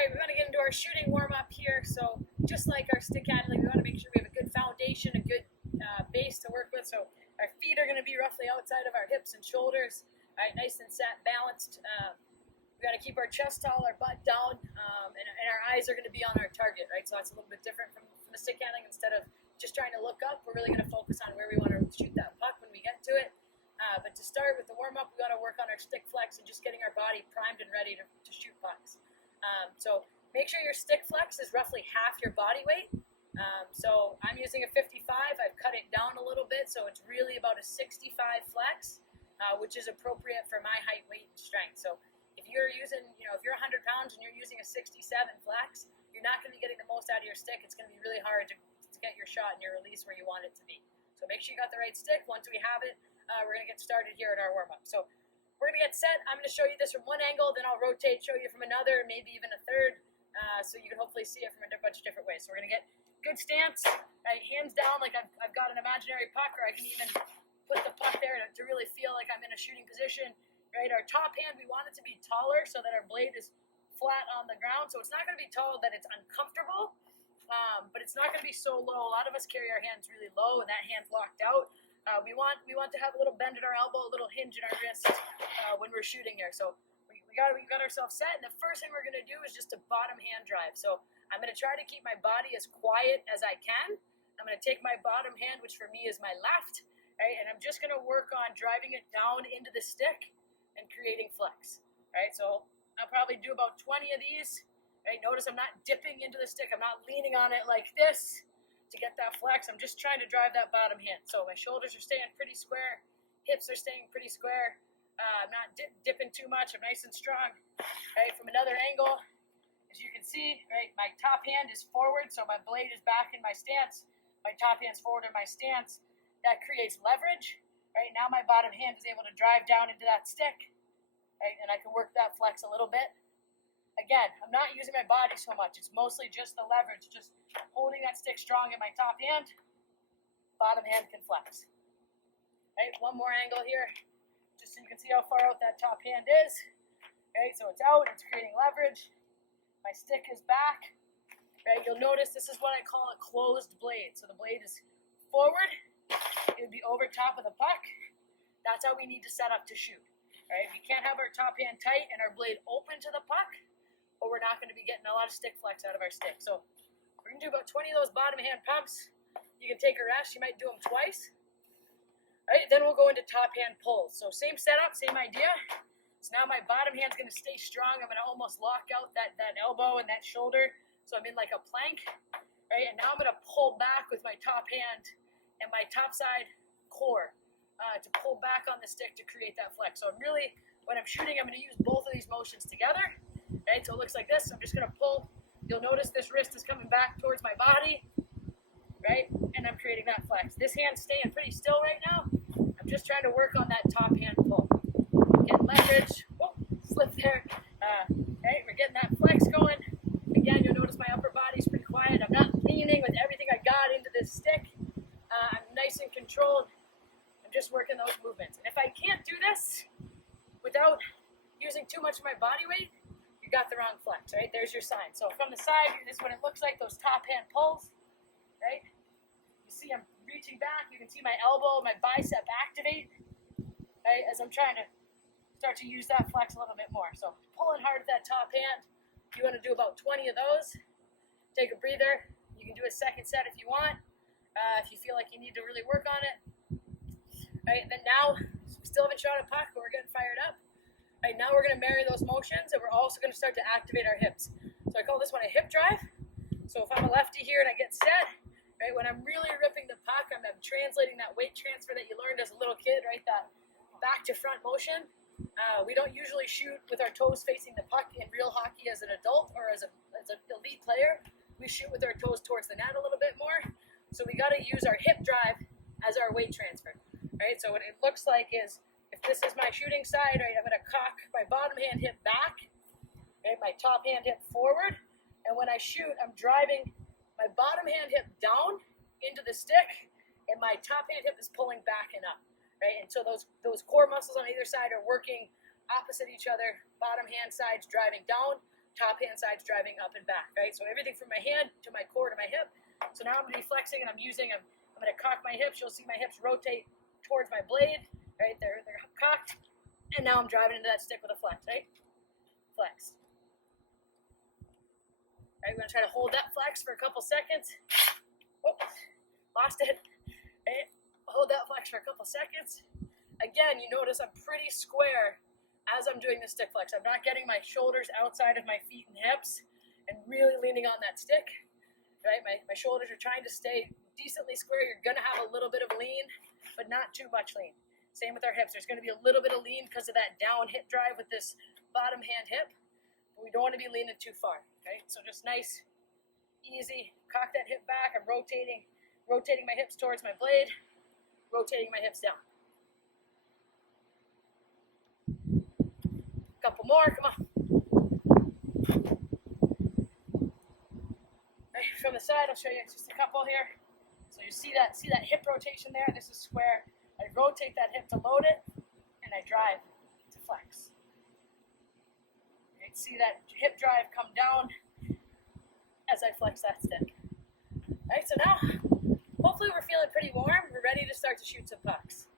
Alright, we're going to get into our shooting warm-up here. So just like our stick handling, we want to make sure we have a good foundation, a good base to work with. So our feet are going to be roughly outside of our hips and shoulders. Alright, nice and set, balanced. We got to keep our chest tall, our butt down, and our eyes are going to be on our target, right? So that's a little bit different from the stick handling. Instead of just trying to look up, we're really going to focus on where we want to shoot that puck when we get to it. But to start with the warm-up, we got to work on our stick flex and just getting our body primed and ready to shoot pucks. So make sure your stick flex is roughly half your body weight. So I'm using a 55. I've cut it down a little bit, so it's really about a 65 flex, which is appropriate for my height, weight, and strength. So if you're using, if you're 100 pounds and you're using a 67 flex, you're not going to be getting the most out of your stick. It's going to be really hard to get your shot and your release where you want it to be. So make sure you got the right stick. Once we have it, we're going to get started here at our warm-up. So we're going to get set. I'm going to show you this from one angle, then I'll rotate, show you from another, maybe even a third, so you can hopefully see it from a bunch of different ways. So we're going to get good stance, right, hands down like I've got an imaginary puck, or I can even put the puck there to really feel like I'm in a shooting position. Right, our top hand, we want it to be taller so that our blade is flat on the ground. So it's not going to be tall that it's uncomfortable, but it's not going to be so low. A lot of us carry our hands really low, and that hand's locked out. We want to have a little bend in our elbow, a little hinge in our wrist when we're shooting here. So we got ourselves set, and the first thing we're going to do is just a bottom hand drive. So I'm going to try to keep my body as quiet as I can. I'm going to take my bottom hand, which for me is my left, right, and I'm just going to work on driving it down into the stick and creating flex. Right, so I'll probably do about 20 of these. Right, notice I'm not dipping into the stick. I'm not leaning on it like this to get that flex. I'm just trying to drive that bottom hand. So my shoulders are staying pretty square, hips are staying pretty square. I'm not dipping too much. I'm nice and strong. Right, from another angle, as you can see, right, my top hand is forward, so my blade is back in my stance. My top hand's forward in my stance. That creates leverage. Right, now my bottom hand is able to drive down into that stick, right, and I can work that flex a little bit. Again, I'm not using my body so much. It's mostly just the leverage, just holding that stick strong in my top hand. Bottom hand can flex. Right, one more angle here, just so you can see how far out that top hand is. Right, so it's out, it's creating leverage. My stick is back. Right, you'll notice this is what I call a closed blade. So the blade is forward. It would be over top of the puck. That's how we need to set up to shoot. Right? We can't have our top hand tight and our blade open to the puck, or we're not going to be getting a lot of stick flex out of our stick. So we're going to do about 20 of those bottom hand pumps. You can take a rest. You might do them twice. Right? Then we'll go into top hand pulls. So same setup, same idea. So now my bottom hand's going to stay strong. I'm going to almost lock out that elbow and that shoulder. So I'm in like a plank. Right? And now I'm going to pull back with my top hand and my top side core to pull back on the stick to create that flex. So I'm really, when I'm shooting, I'm going to use both of these motions together. Right, so it looks like this. I'm just going to pull. You'll notice this wrist is coming back towards my body, right, and I'm creating that flex. This hand's staying pretty still right now. I'm just trying to work on that top hand pull. Get leverage. Oh, slip there. Right, we're getting that flex going. Again, you'll notice my upper body's pretty quiet. I'm not leaning with everything I got into this stick. I'm nice and controlled. I'm just working those movements. And if I can't do this without using too much of my body weight, you got the wrong flex, right? There's your sign. So from the side, this is what it looks like, those top hand pulls, right? You see I'm reaching back. You can see my elbow, my bicep activate, right, as I'm trying to start to use that flex a little bit more. So pulling hard with that top hand. You want to do about 20 of those. Take a breather. You can do a second set if you want. If you feel like you need to really work on it. Right, then now, we still haven't shot a puck, but we're getting fired up. Right, now we're going to marry those motions, and we're also going to start to activate our hips. So I call this one a hip drive. So if I'm a lefty here and I get set, right, when I'm really ripping the puck, I'm translating that weight transfer that you learned as a little kid, right, that back to front motion. We don't usually shoot with our toes facing the puck in real hockey as an adult or as an elite player. We shoot with our toes towards the net a little bit more. So we got to use our hip drive as our weight transfer, right? So what it looks like is, if this is my shooting side, right, I'm going to cock my bottom hand hip back, right, my top hand hip forward, and when I shoot, I'm driving my bottom hand hip down into the stick, and my top hand hip is pulling back and up, right? And so those core muscles on either side are working opposite each other. Bottom hand side's driving down, top hand side's driving up and back, right? So everything from my hand to my core to my hip. So now I'm going to be flexing, and I'm going to cock my hips. You'll see my hips rotate towards my blade, right? They're cocked, and now I'm driving into that stick with a flex, right? Flex. Right, we're going to try to hold that flex for a couple seconds. Oh, lost it. Right, hold that flex for a couple seconds. Again, you notice I'm pretty square as I'm doing the stick flex. I'm not getting my shoulders outside of my feet and hips and really leaning on that stick. Right, my shoulders are trying to stay decently square. You're going to have a little bit of lean, but not too much lean. Same with our hips. There's going to be a little bit of lean because of that down hip drive with this bottom hand hip. But we don't want to be leaning too far. Okay, so just nice, easy. Cock that hip back. I'm rotating my hips towards my blade, rotating my hips down. Couple more, come on. Right, from the side, I'll show you just a couple here. So you see that hip rotation there. This is square. I rotate that hip to load it, and I drive to flex. Right, see that hip drive come down as I flex that stick. All right, so now, hopefully we're feeling pretty warm. We're ready to start to shoot some pucks.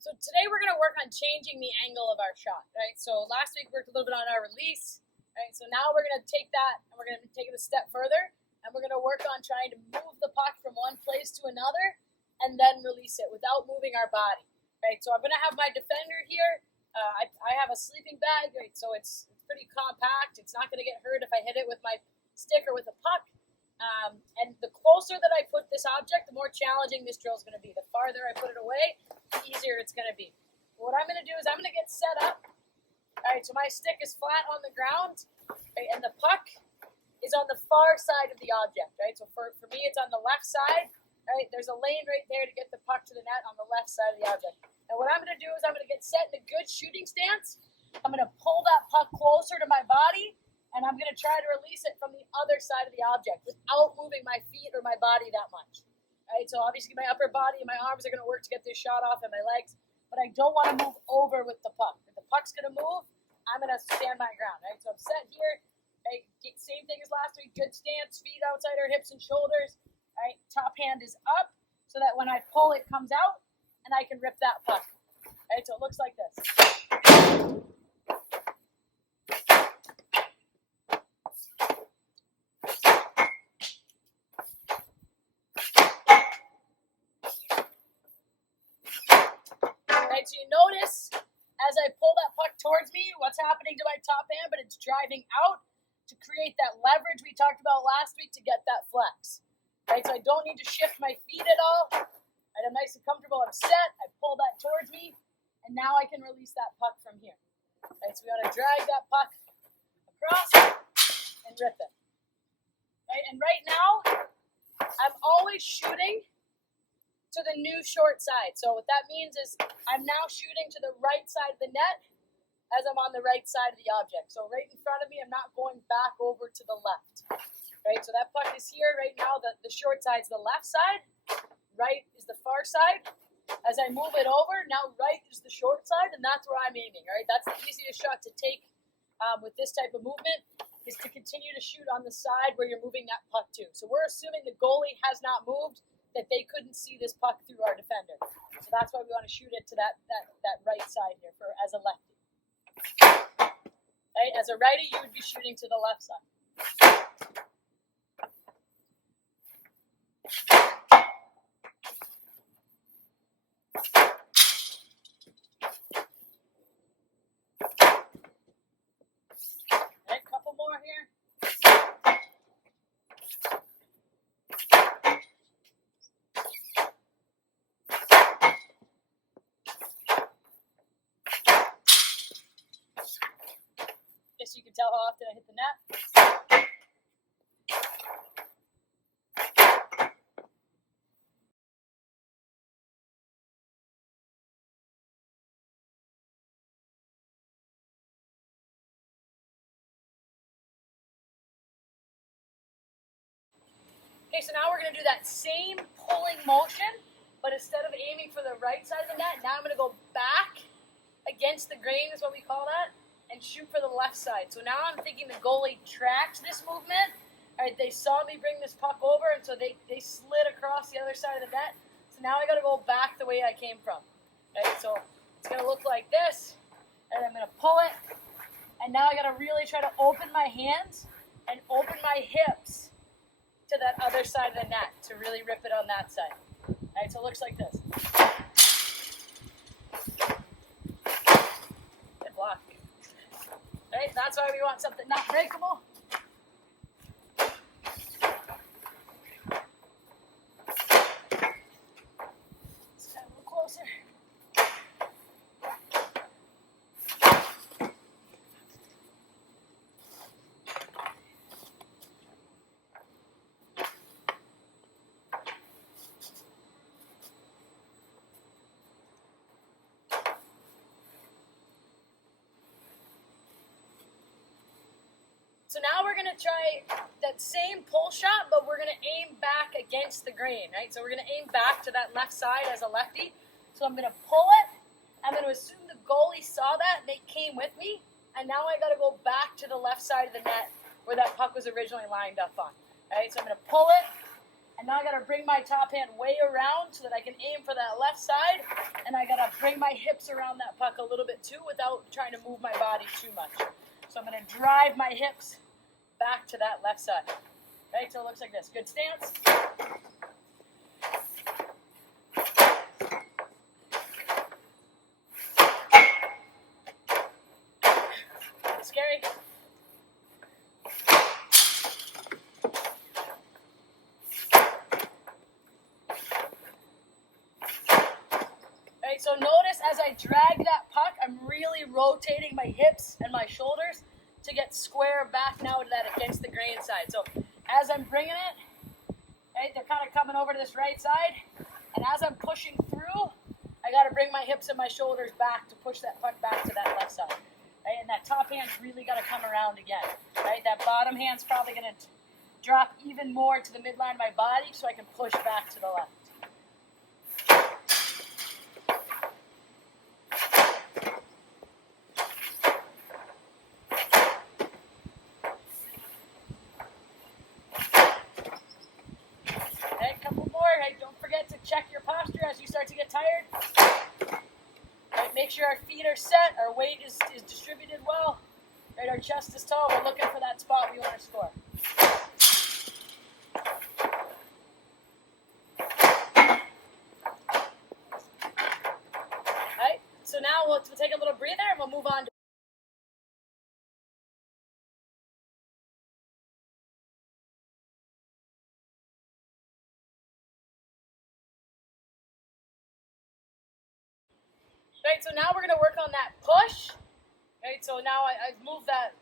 So today we're going to work on changing the angle of our shot, right? So last week we worked a little bit on our release, right? So now we're going to take that and we're going to take it a step further, and we're going to work on trying to move the puck from one place to another and then release it without moving our body, right? So I'm going to have my defender here. I have a sleeping bag, right? So it's pretty compact. It's not going to get hurt if I hit it with my stick or with a puck. And the closer that I put this object, the more challenging this drill is going to be. The farther I put it away, the easier it's going to be. What I'm going to do is I'm going to get set up. All right, so my stick is flat on the ground, right, and the puck is on the far side of the object, right? So for me, it's on the left side, right? There's a lane right there to get the puck to the net on the left side of the object. And what I'm going to do is I'm going to get set in a good shooting stance. I'm going to pull that puck closer to my body, and I'm going to try to release it from the other side of the object without moving my feet or my body that much. Right? So obviously my upper body and my arms are going to work to get this shot off, and my legs, but I don't want to move over with the puck. If the puck's going to move, I'm going to stand my ground. Right? So I'm set here. Right? Same thing as last week. Good stance, feet outside our hips and shoulders. Right? Top hand is up so that when I pull, it comes out, and I can rip that puck. Right? So it looks like this. Right, so you notice as I pull that puck towards me, what's happening to my top hand, but it's driving out to create that leverage we talked about last week to get that flex. Right, so I don't need to shift my feet at all. Right, I'm nice and comfortable. I'm set. I pull that towards me, and now I can release that puck from here. Right, so we want to drag that puck across and rip it. Right, and right now, I'm always shooting to the new short side. So what that means is I'm now shooting to the right side of the net as I'm on the right side of the object. So right in front of me, I'm not going back over to the left. Right, so that puck is here right now. The short side's the left side. Right is the far side. As I move it over, now right is the short side, and that's where I'm aiming. Right, that's the easiest shot to take with this type of movement, is to continue to shoot on the side where you're moving that puck to. So we're assuming the goalie has not moved, that they couldn't see this puck through our defender. So that's why we want to shoot it to that right side here as a lefty. Right? As a righty, you would be shooting to the left side. Right, couple more here. Just so you can tell how often I hit the net. Okay, so now we're going to do that same pulling motion, but instead of aiming for the right side of the net, now I'm going to go back against the grain is what we call that, and shoot for the left side. So now I'm thinking the goalie tracks this movement. All right, they saw me bring this puck over, and so they slid across the other side of the net. So now I got to go back the way I came from. Right, so it's going to look like this, and I'm going to pull it, and now I got to really try to open my hands and open my hips to that other side of the net to really rip it on that side. All right, so it looks like this. Good block. All right, that's why we want something not breakable. Let's get a little closer. So now we're going to try that same pull shot, but we're going to aim back against the grain, right? So we're going to aim back to that left side as a lefty. So I'm going to pull it. I'm going to assume the goalie saw that and they came with me. And now I got to go back to the left side of the net where that puck was originally lined up on. Right? So I'm going to pull it. And now I got to bring my top hand way around so that I can aim for that left side. And I got to bring my hips around that puck a little bit too without trying to move my body too much. So I'm going to drive my hips back to that left side. Right, so it looks like this. Good stance. Scary. Right, so notice as I drag that puck, I'm really rotating my hips and my shoulders to get square back now to that against the grain side. So as I'm bringing it, right, they're kind of coming over to this right side, and as I'm pushing through, I got to bring my hips and my shoulders back to push that puck back to that left side. Right, and that top hand's really got to come around again. Right, that bottom hand's probably going to drop even more to the midline of my body so I can push back to the left. Check your posture as you start to get tired. Right, make sure our feet are set, our weight is distributed well. Right, our chest is tall. We're looking for that spot we want to score. Right, so now we'll take a little breather and we'll move on to right, so now we're going to work on that push. Right, so now I've moved that.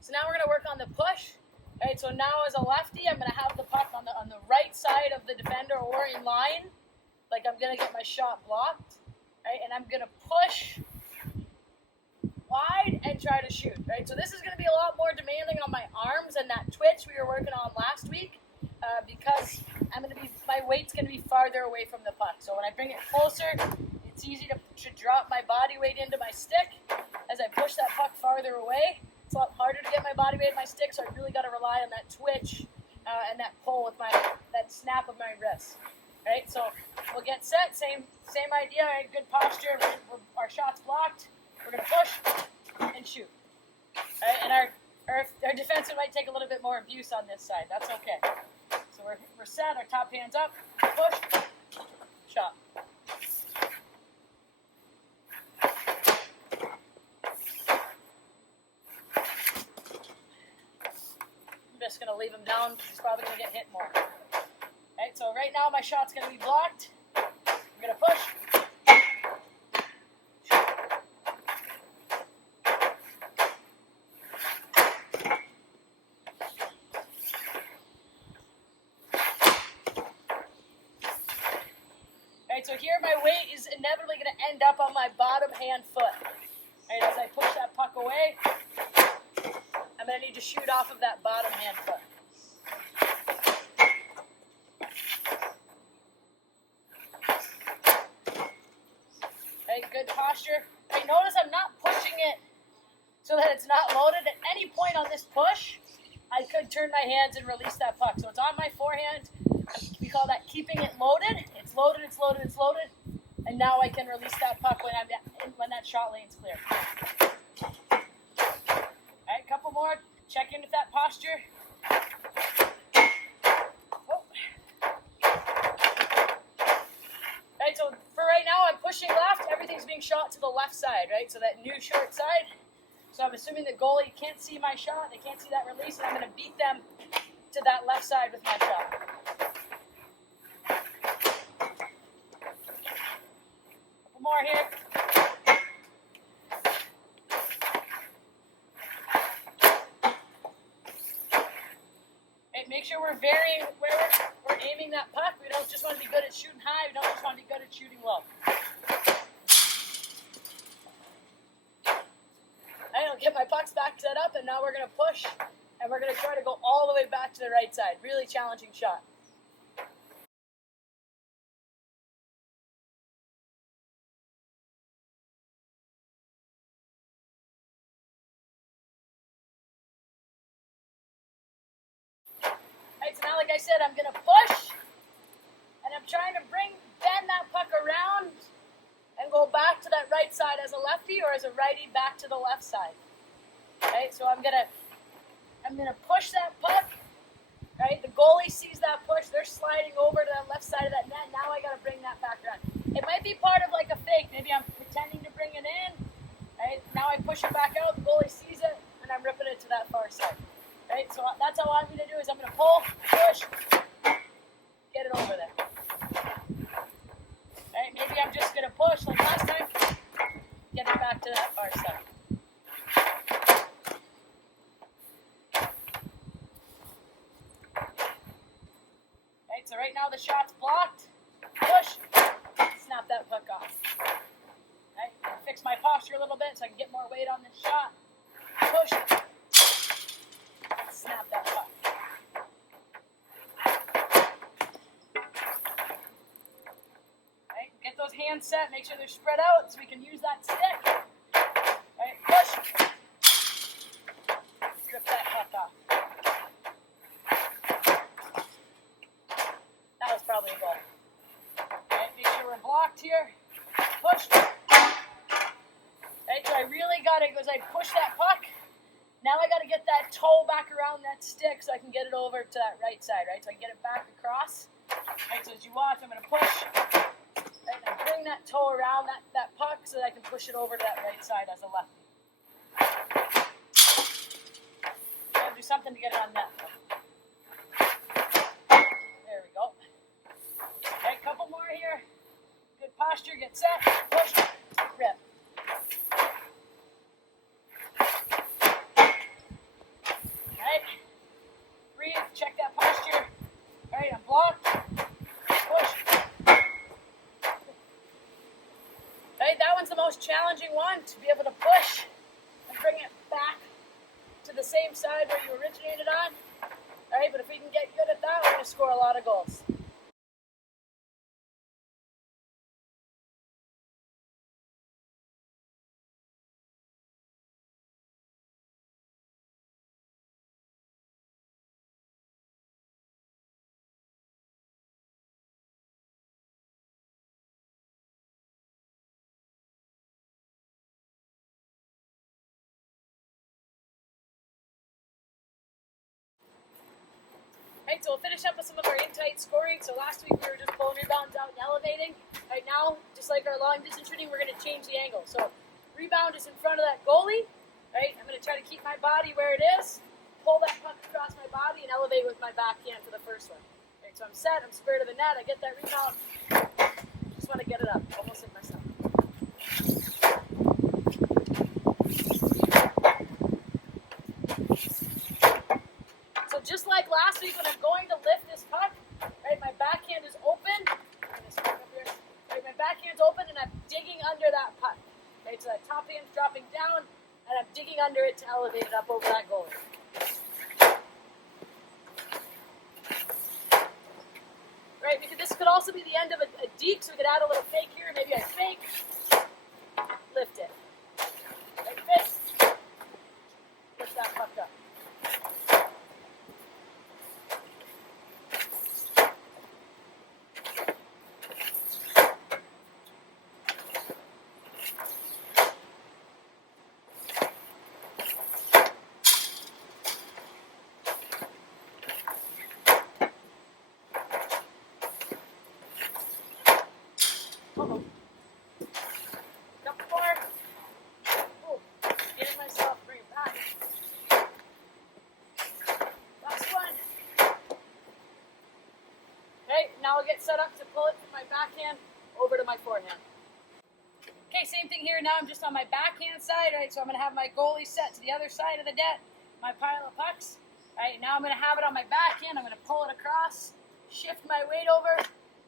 So now we're going to work on the push. Right, so now as a lefty, I'm going to have the puck on the right side of the defender or in line. Like I'm going to get my shot blocked. Right, and I'm going to push wide and try to shoot. Right, so this is going to be a lot more demanding on my arms and that twitch we were working on last week because my weight's going to be farther away from the puck. So when I bring it closer, it's easy to drop my body weight into my stick. As I push that puck farther away, it's a lot harder to get my body weight in my stick, so I really got to rely on that twitch and that pull with that snap of my wrist. Right, so we'll get set, same idea, right? Good posture, our shot's blocked, we're going to push and shoot. Right, and our defenseman might take a little bit more abuse on this side, that's okay. So we're set, our top hand's up, push, shot. I'm just going to leave him down, he's probably going to get hit more. Right, so right now my shot's going to be blocked. I'm going to push. so here my weight is inevitably going to end up on my bottom hand foot. Right, as I push that puck away, I'm going to need to shoot off of that bottom hand foot. Okay, good posture. Right, notice I'm not pushing it so that it's not loaded. At any point on this push, I could turn my hands and release that puck. So it's on my forehand. We call that keeping it loaded. It's loaded, it's loaded, it's loaded. And now I can release that puck when that shot lane's clear. All right, couple more. Check in with that posture. Oh. Right, so for right now, I'm pushing left. Everything's being shot to the left side, right? So that new short side. So I'm assuming the goalie can't see my shot. They can't see that release, and I'm going to beat them to that left side with my shot. Couple more here. Make sure we're varying where we're aiming that puck. We don't just want to be good at shooting high. We don't just want to be good at shooting low. I don't get my pucks back set up, and now we're going to push, and we're going to try to go all the way back to the right side. Really challenging shot. Right, so now, like I said, I'm going to push, and I'm trying to bend that puck around and go back to that right side as a lefty or as a righty back to the left side. Right, so I'm gonna push that puck. Right, the goalie sees that push. They're sliding over to the left side of that net. Now I gotta bring that back around. It might be part of like a fake. Maybe I'm pretending to bring it in. Right, now I push it back out. The goalie sees it, and I'm ripping it to that far side. Right, so that's all I'm gonna do is I'm gonna pull, push, get it over there. Right, maybe I'm just gonna push like last time, get it back to that far side. Right, so right now the shot's blocked. Push, snap that puck off. Right, fix my posture a little bit so I can get more weight on this shot. Push, snap that puck. Get those hands set, make sure they're spread out so we can use that stick. Right, push. Strip that puck off. That was probably a goal. Right, make sure we're blocked here. Push. Right, so I really got to, as I push that puck, now I got to get that toe back around that stick so I can get it over to that right side, right? So I can get it back across. Right, so as you watch, I'm going to push. Right, and I bring that toe around that puck so that I can push it over to that right side as a lefty. I'll do something to get it on net. There we go. Okay, a couple more here. Good posture, get set, push, rip. Alright, breathe, check that posture. Alright, I'm blocked, push. Right, that one's the most challenging one, to be able to push and bring it back to the same side where you originated on. Alright, but if we can get good at that, we're going to score a lot of goals. Right, so we'll finish up with some of our in-tight scoring. So last week we were just pulling rebounds out and elevating. Right now, just like our long distance shooting, we're going to change the angle. So rebound is in front of that goalie. Right, I'm going to try to keep my body where it is, pull that puck across my body, and elevate with my backhand for the first one. Right, so I'm set, I'm square to the net, I get that rebound. Just want to get it up, almost hit myself. So just like last week when I'm going to lift this puck, right, my backhand is open. I'm going to stick up here. Right, under that puck. Okay, so that top hand's dropping down, and I'm digging under it to elevate it up over that goalie. Right, because this could also be the end of a deke, so we could add a little fake here. Maybe I fake, lift it. Right, fake, lift that puck up. Uh-oh. Couple more. Oh, getting myself, bring it back. Last one. Okay, now I'll get set up to pull it from my backhand over to my forehand. Okay, same thing here. Now I'm just on my backhand side, right? So I'm going to have my goalie set to the other side of the net, my pile of pucks. Right, now I'm going to have it on my backhand. I'm going to pull it across, shift my weight over,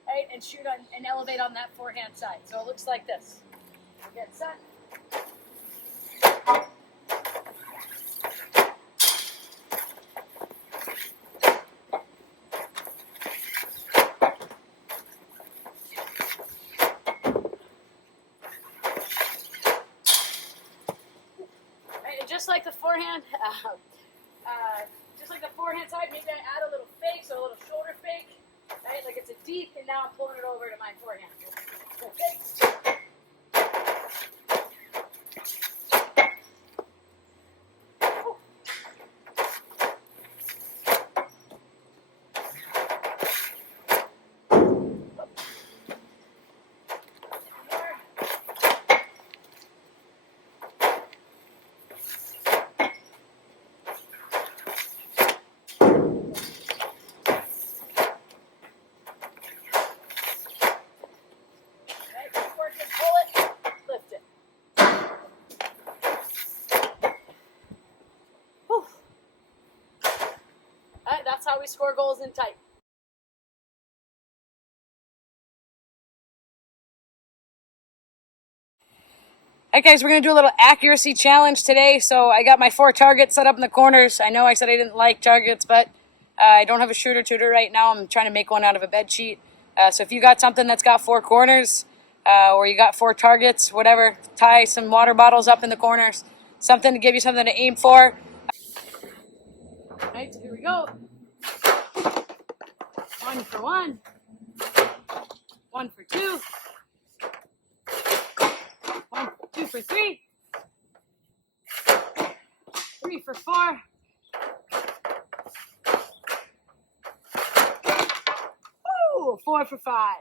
right, and shoot on and elevate on that forehand side. So it looks like this. We'll get set. Right, and just like the forehand, side, maybe I add a little fake, so a little shoulder fake, right? Like it's a deep, and now I'm pulling it over to my forehand. So fake. That's how we score goals in tight. Alright guys, we're going to do a little accuracy challenge today. So I got my 4 targets set up in the corners. I know I said I didn't like targets, but I don't have a shooter tutor right now. I'm trying to make one out of a bed sheet. So if you got something that's got 4 corners, or you got 4 targets, whatever, tie some water bottles up in the corners. Something to give you something to aim for. Alright, so here we go. 1 for 1. 1 for 2. 2 for 3. 3 for 4. Ooh, 4 for 5.